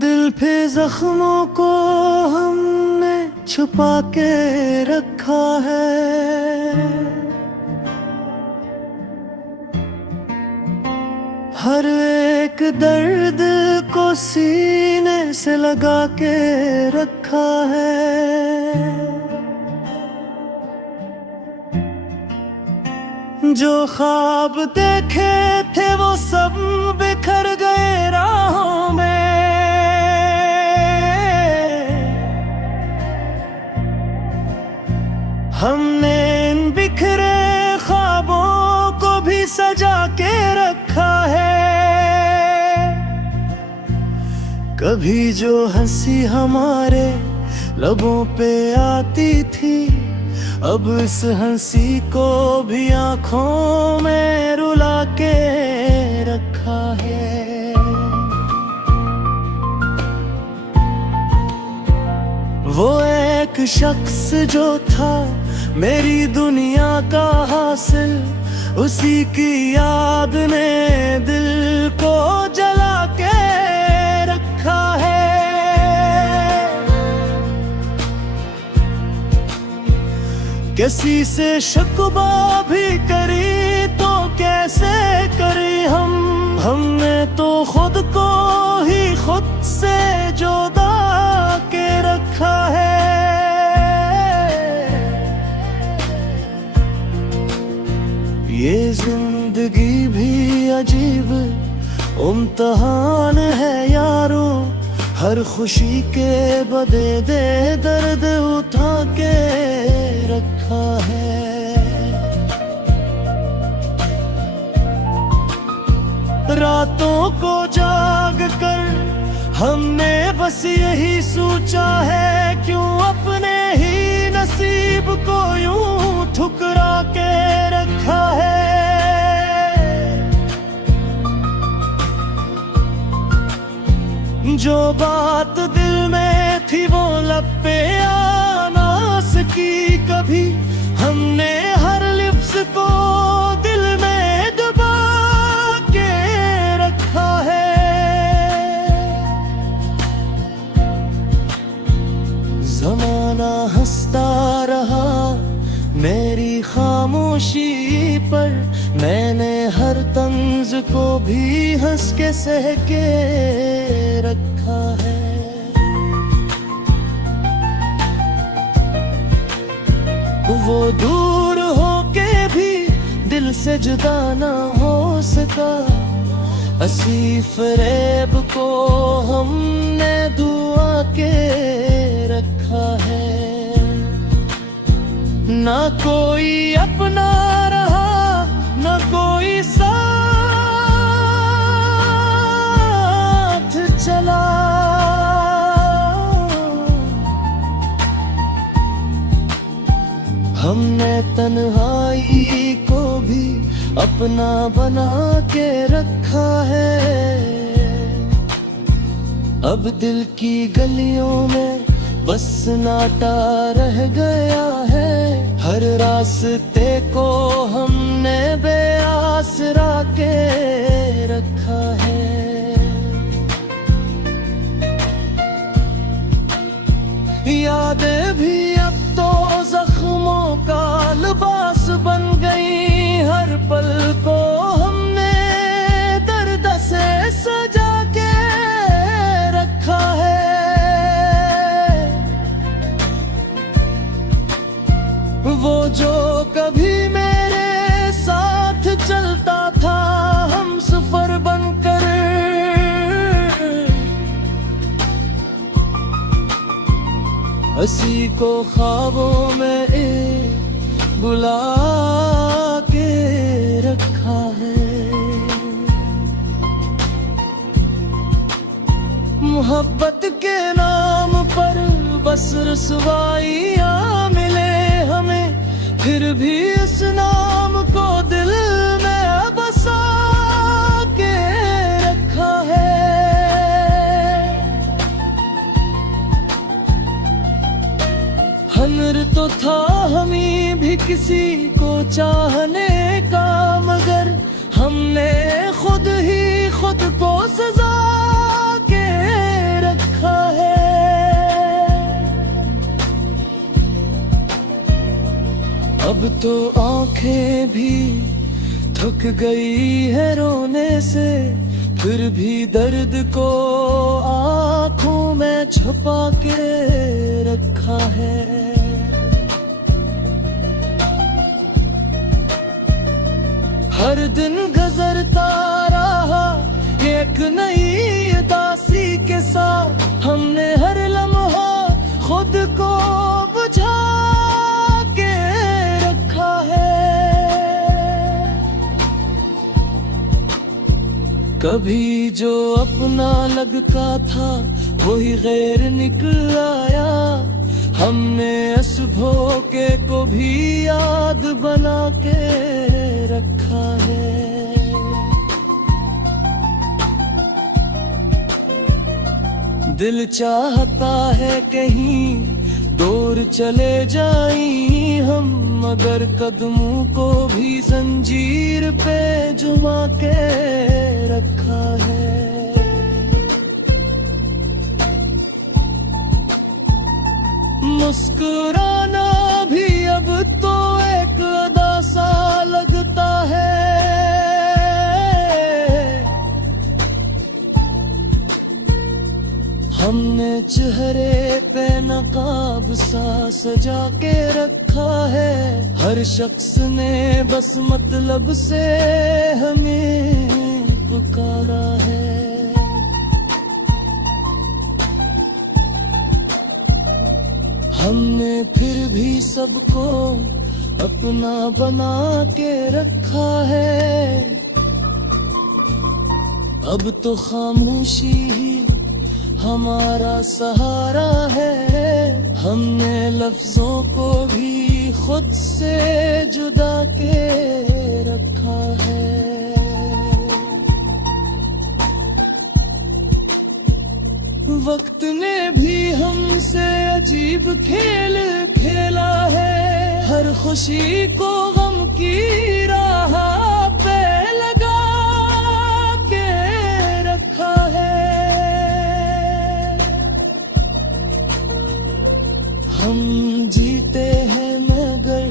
दिल पे जख्मों को हमने छुपा के रखा है। हर एक दर्द को सीने से लगा के रखा है। जो ख्वाब देखे थे वो सब बिखर गए राहों में। हमने इन बिखरे ख्वाबों को भी सजा के रखा है। कभी जो हंसी हमारे लबों पे आती थी, अब इस हंसी को भी आंखों में रुला के रखा है। वो एक शख्स जो था मेरी दुनिया का हासिल, उसी की याद ने दिल को जला के रखा है। किसी से शिकवा भी करी तो कैसे करी हमने तो खुद को ही खुद से जुदा के रखा है। ये जिंदगी भी अजीब इम्तिहान है यारों, हर खुशी के बदले दे दर्द उठा के रखा है। रातों को जाग कर हमने बस यही सोचा है, क्यों अपने ही नसीब को यूं ठुकरा के रखा है। जो बात दिल में थी वो लब पे आ ना सकी कभी, हमने हर लिफ्ज़ को दिल में दबा के रखा है। ज़माना हंसता रहा मेरी खामोशी पर, मैंने हर तंज को भी हंस के सह के रखा है। वो दूर होके भी दिल से जुदा ना हो सका, हंसी फरेब को हमने दुआ के रखा है। ना कोई अपना रहा ना कोई साथ चला, हमने तन्हाई को भी अपना बना के रखा है। अब दिल की गलियों में बस नाटा रह गया है, हर रास्ते को हमने बेआसरा के रखा है। यादें भी अब तो जख्मों का लिबास बन गई, हर पल को हमने दर्द से सजा के रखा है। वो जो कभी मेरे साथ चलता था हम सफर बनकर, हंसी को ख्वाबों में बुला के रखा है। मोहब्बत के नाम पर बस रुसवाइयाँ मिले हमें, फिर भी इस नाम को दिल में बसा के रखा है। हुनर तो था हमें भी किसी को चाहने का, मगर हमने खुद ही खुद को सजा के रखा अब तो आंखें भी थक गई है रोने से, फिर भी दर्द को आंखों में छुपा के रखा है। हर दिन गुजरता रहा एक नई उदासी के साथ, हमने हर लम्हा खुद को बुझा के रखा है। कभी जो अपना लगता था वही गैर निकल आया, हमने इस धोखे को भी याद बना के रखा है। दिल चाहता है कहीं दूर चले जाएं हम, मगर कदमों को भी जंजीर पे जुमा के रखा है। मुस्कुराना भी अब तो एक अदा सा लगता है। हमने चेहरे पे नकाब सा सजा के रखा है, हर शख्स ने बस मतलब से हमें पुकारा है। हमने फिर भी सबको अपना बना के रखा है। अब तो खामोशी ही हमारा सहारा है, हमने लफ्जों को भी खुद से जुदा के रखा है। वक्त ने भी हमसे अजीब खेल खेला है, हर खुशी को गम की राह पे लगा के रखा है। हम जीते हैं मगर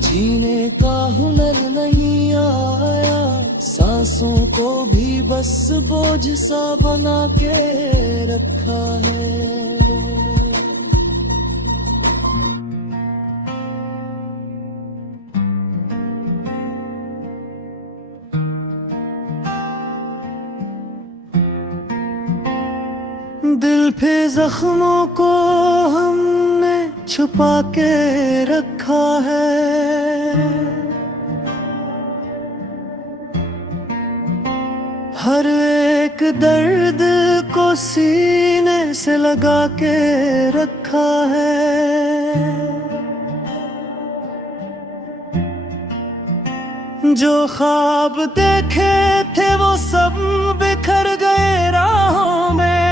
जीने का हुनर नहीं आया, सांसों को भी बस बोझ सा बना के रखा है। दिल पे जख्मों को हमने छुपा के रखा है, हर एक दर्द को सीने से लगा के रखा है। जो ख्वाब देखे थे वो सब बिखर गए राहों में,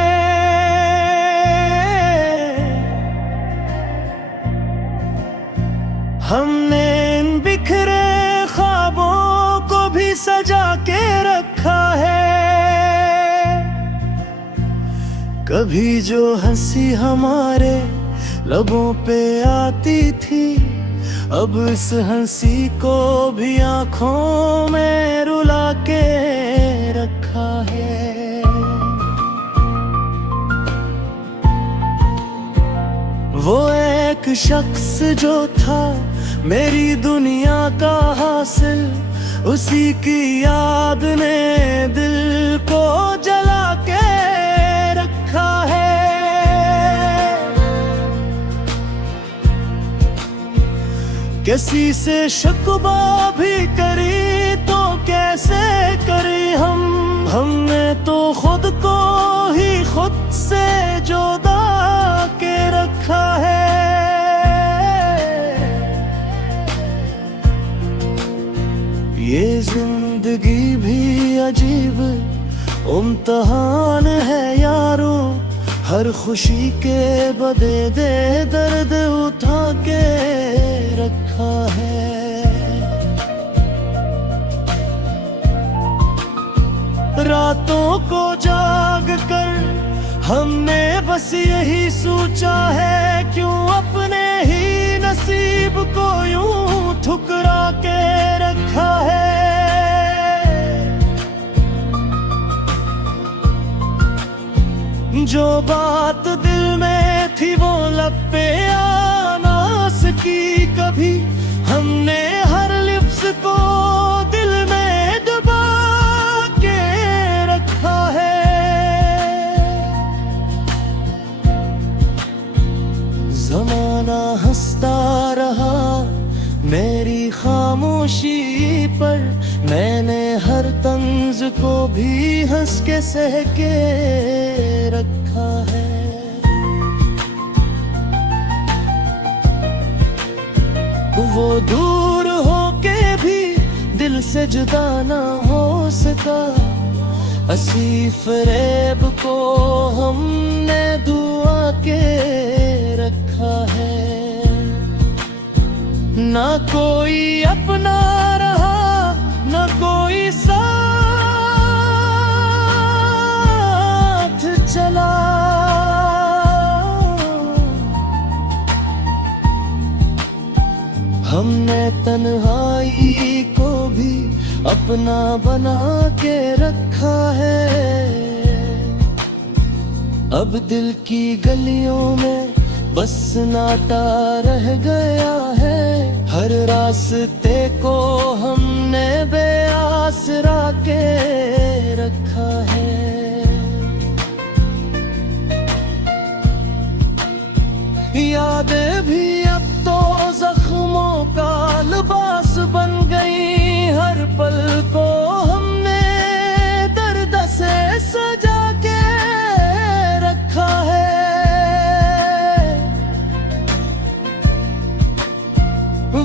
हमने इन बिखरे ख्वाबों को भी सजा के रखा है। कभी जो हंसी हमारे लबों पे आती थी, अब इस हंसी को भी आंखों में रुला के रखा है। वो एक शख्स जो था मेरी दुनिया का हासिल, उसी की याद ने दिल को जला के रखा है। किसी से शिकवा भी करी तो कैसे करी हमने तो खुद को ही खुद से जुदा के रखा है। ये जिंदगी भी अजीब इम्तिहान है यारों, हर खुशी के बदले दर्द उठा के रखा है। रातों को जाग कर हमने बस यही सोचा है, क्यों अपने ही नसीब को यूं ठुकरा जो बात दिल में थी वो लब पे आ ना सकी कभी, हमने हर लिफ्ज़ को दिल में दबा के रखा है। ज़माना हंसता रहा मेरी खामोशी पर, मैंने हर तंज को भी हंस के सह के रखा है। वो दूर होके भी दिल से जुदा ना हो सका, हंसी फरेब को हमने दुआ के रखा है। ना कोई अपना रहा ना कोई साथ चला, हमने तन्हाई को भी अपना बना के रखा है। अब दिल की गलियों में बस नाटा रह गया है, हर रास्ते को हमने बेआसरा के रखा है। यादें भी अब तो जख्मों का लिबास बन गई, हर पल को हमने दर्द से सजा के रखा है।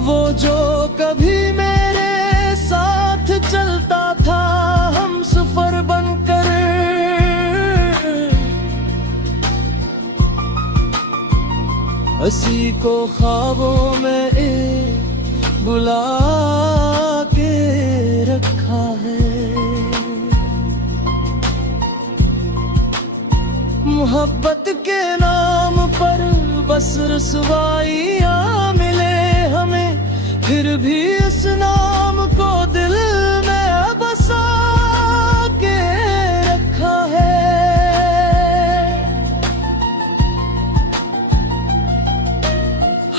वो जो कभी मेरे साथ चलता था हम सफर बनकर, हंसी को ख्वाबों में बुला के रखा है। मोहब्बत के नाम पर बस रुसवाइयाँ मिले हमें, फिर भी उस नाम को दिल में बसा के रखा है।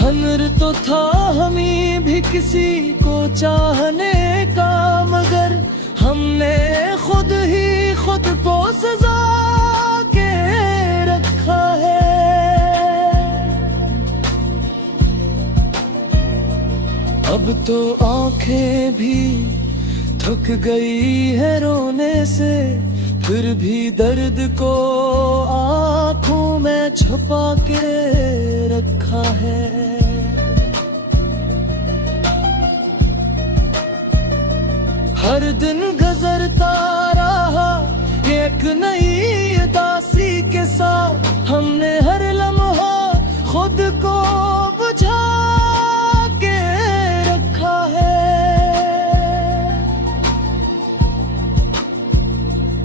हनर तो था हमें भी किसी को चाहने का, मगर हमने खुद ही खुद को सजा के रखा है। अब तो आंखें भी थक गई है रोने से, फिर भी दर्द को आंखों में छुपा के रखा है। हर दिन गुजरता रहा एक नई उदासी के साथ, हमने हर लम्हा खुद को बुझा के रखा है।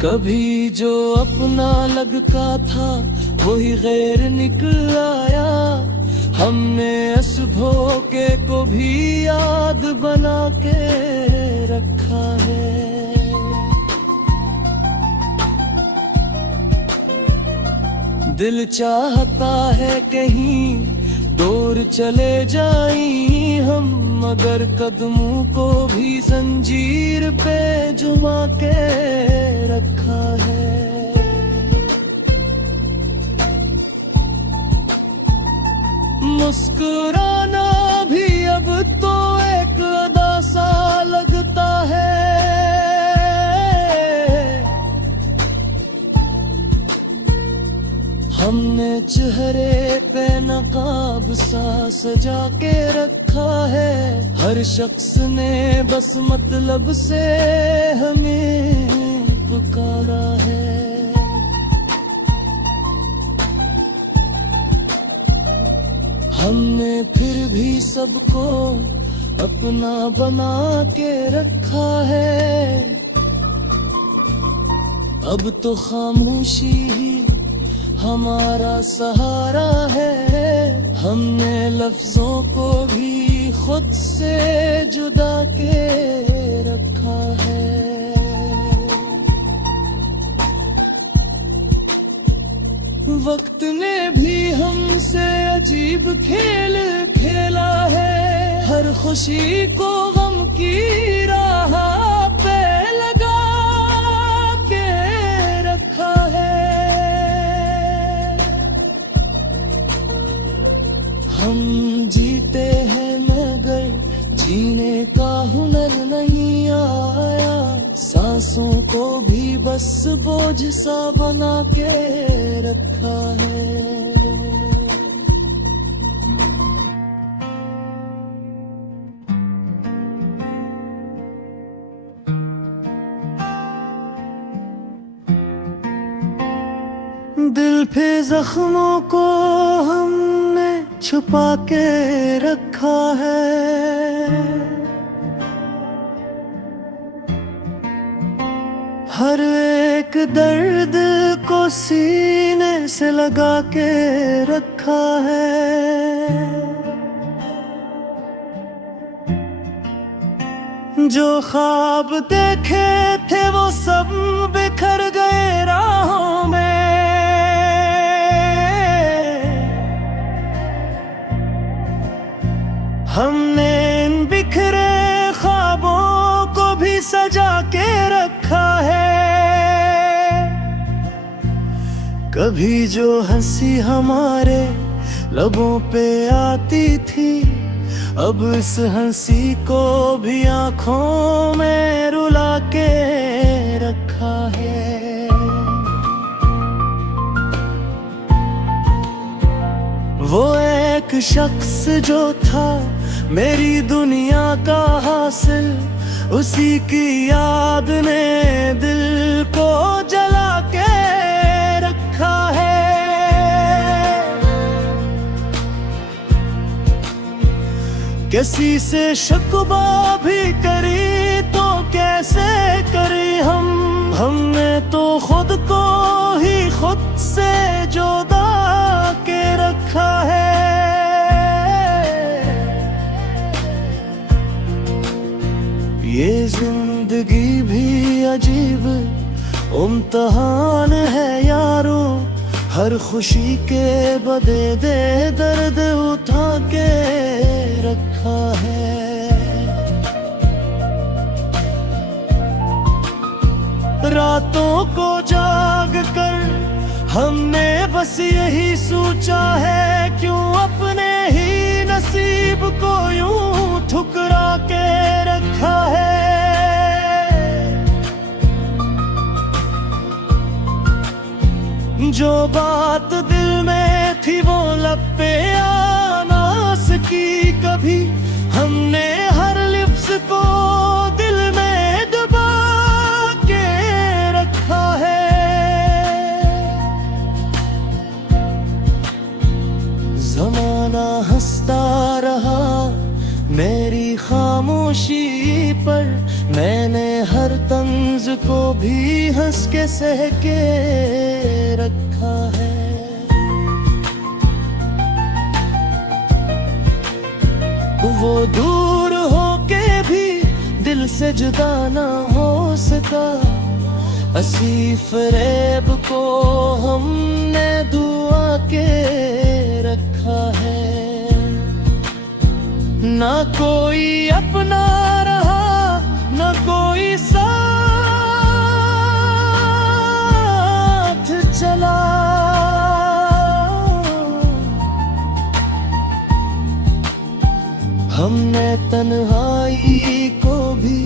कभी जो अपना लगता था वही गैर निकल आया, हमने इस धोखे को भी याद बना के रखा है। दिल चाहता है कहीं दूर चले जाएं हम, मगर कदमों को भी जंजीर पे जुमा के रखा है। मुस्कुराना भी अब तो एक अदा सा लगता है, हमने चेहरे पे नकाब सा सजा के रखा है। हर शख्स ने बस मतलब से हमें पुकारा है। हमने फिर भी सबको अपना बना के रखा है। अब तो खामोशी ही हमारा सहारा है। हमने लफ्जों को भी खुद से जुदा के रखा है। वक्त ने भी हमसे अजीब खेल खेला है, हर खुशी को गम की राह पे लगा के रखा है। हम जीते हैं मगर जीने का हुनर नहीं आया, सांसों को भी बस बोझ सा बना के रखा है। दिल पे जख्मों को हमने छुपा के रखा है, हर एक दर्द को सीने से लगा के रखा है। जो ख्वाब देखे थे वो सब बिखर गए राहों में, हमने इन बिखरे ख्वाबों को भी सजा के रखा है। कभी जो हंसी हमारे लबों पे आती थी, अब इस हंसी को भी आंखों में रुला के रखा है। वो एक शख्स जो था मेरी दुनिया का हासिल, उसी की याद ने दिल को जला के रखा है। किसी से शिकवा भी करी तो कैसे करी हमने तो खुद को ही खुद से जुदा के रखा है। ये जिंदगी भी अजीब इम्तिहान है यारो, हर खुशी के बदले दे दर्द उठा के रखा है। रातों को जाग कर हमने बस यही सोचा है, क्यों अपने ही नसीब को यूं ठुकरा के रखा है। जो बात दिल में थी वो लब पे आ ना सकी कभी, हमने हर लिफ्ज़ को दिल में दबा के रखा है। ज़माना हंसता रहा मेरी खामोशी पर, मैंने हर तंज को भी हंस के सह के रखा है। वो दूर होके भी दिल से जुदा ना हो सका, असी फरेब को हमने दुआ के रखा है। ना कोई अपना रहा ना कोई साथ चला, हमने तन्हाई को भी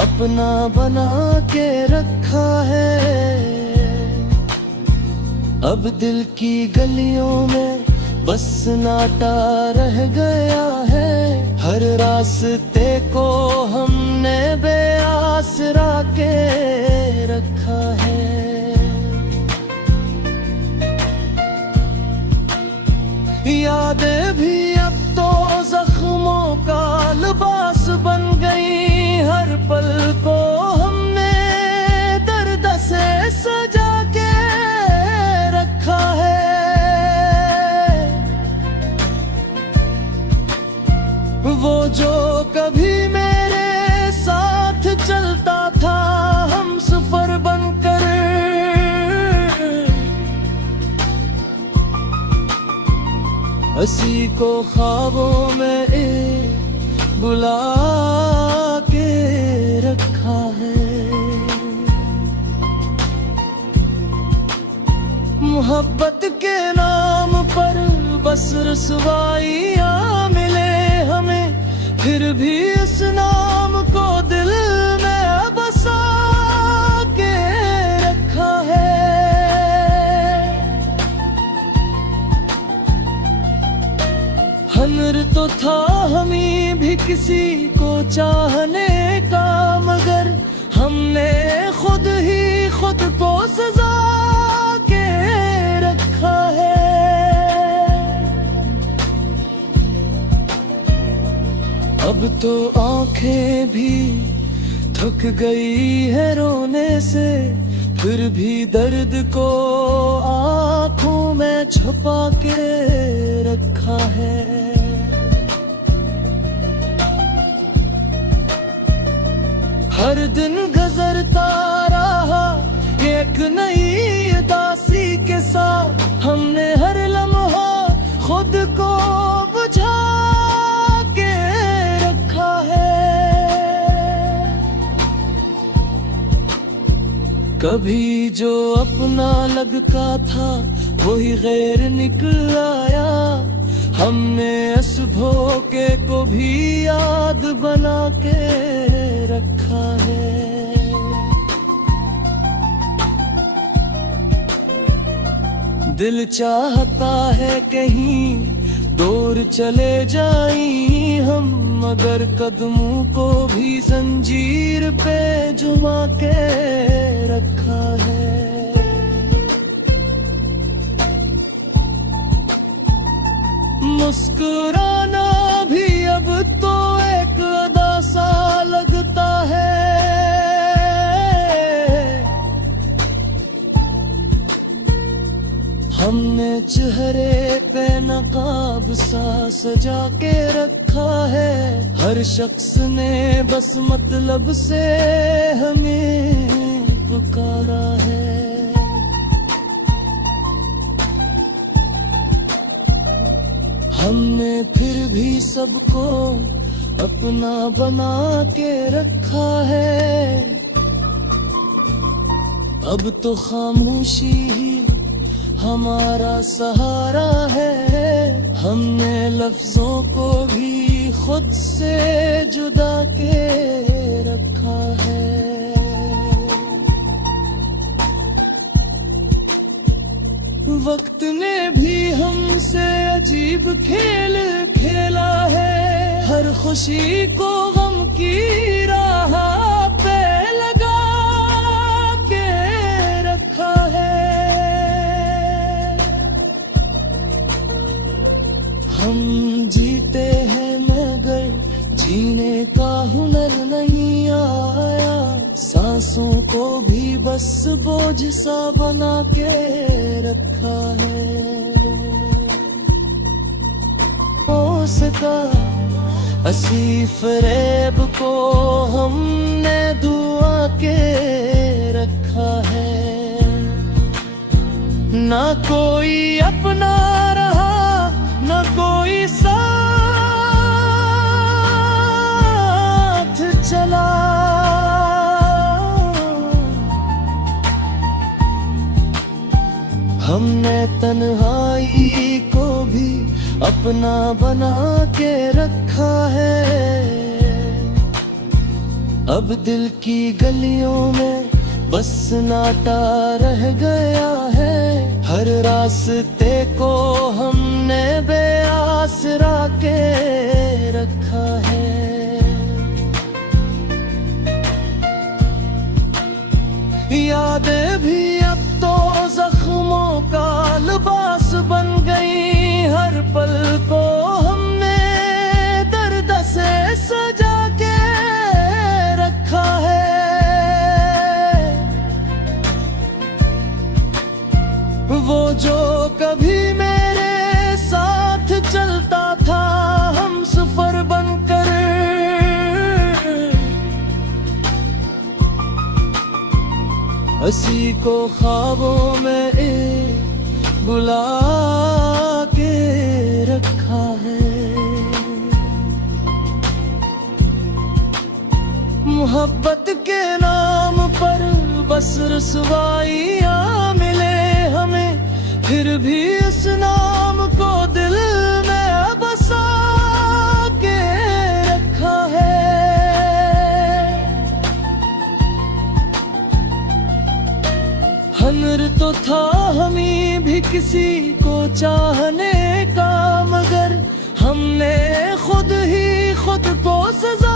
अपना बना के रखा है। अब दिल की गलियों में बस नाटा रह गया है, हर रास्ते को हमने बेआसरा के रखा है। यादें भी अब तो जख्मों का लिबास बन गई, हर पल को हमने दर्द से सजा के रखा है। वो जो कभी मेरे साथ चलता था हम सफर बनकर, हंसी को ख्वाबों में बुला के रखा है। मोहब्बत के नाम पर बस रसवाइयाँ मिले हमें, फिर भी इस नाम को दिल में बसा के रखा है। हनर तो था हमें भी किसी को चाहने का, मगर हमने खुद ही खुद को सजा के रखा है। अब तो आंखें भी थक गई है रोने से, फिर भी दर्द को आंखों में छुपा के रखा है। हर दिन गुजरता रहा एक नई उदासी के साथ, हमने हर लम्हा खुद को बुझा के रखा है। कभी जो अपना लगता था वही गैर निकल आया, हमने इस धोखे को भी याद बना के रखा है। दिल चाहता है कहीं दूर चले जाएं हम, मगर कदमों को भी जंजीर पे जुमा के रखा है। मुस्कुराना भी अब तो एक अदा सा लगता है। हमने चेहरे पे नकाब सा सजा के रखा है, हर शख्स ने बस मतलब से हमें पुकारा है। हमने फिर भी सबको अपना बना के रखा है। अब तो खामोशी ही हमारा सहारा है, हमने लफ्जों को भी खुद से जुदा के रखा है। वक्त ने भी हमसे अजीब खेल खेला है, हर खुशी को गम की राह पे लगा के रखा है। हम जीते हैं मगर जीने का हुनर नहीं आया, सांसों को भी बस बोझ सा बना के रखा है। हो सका हंसी फरेब को हमने दुआ के रखा है। ना कोई अपना रहा ना कोई साथ चला, हमने तन्हाई को भी अपना बना के रखा है। अब दिल की गलियों में बस नाटा रह गया है, हर रास्ते को हमने बेआसरा के रखा है। यादें भी अब तो जख्मों का लिबास बन गई, हर पल को हमने दर्द से सजा के रखा है। वो जो कभी मेरे साथ चलता था हम सफर बनकर, हंसी को ख्वाबों में बुला के रख मोहब्बत के नाम पर बस रुसवाइयाँ मिले हमें, फिर भी उस नाम को दिल में बसा के रखा है। हनर तो था हमें भी किसी को चाहने का, मगर हमने खुद ही खुद को सजा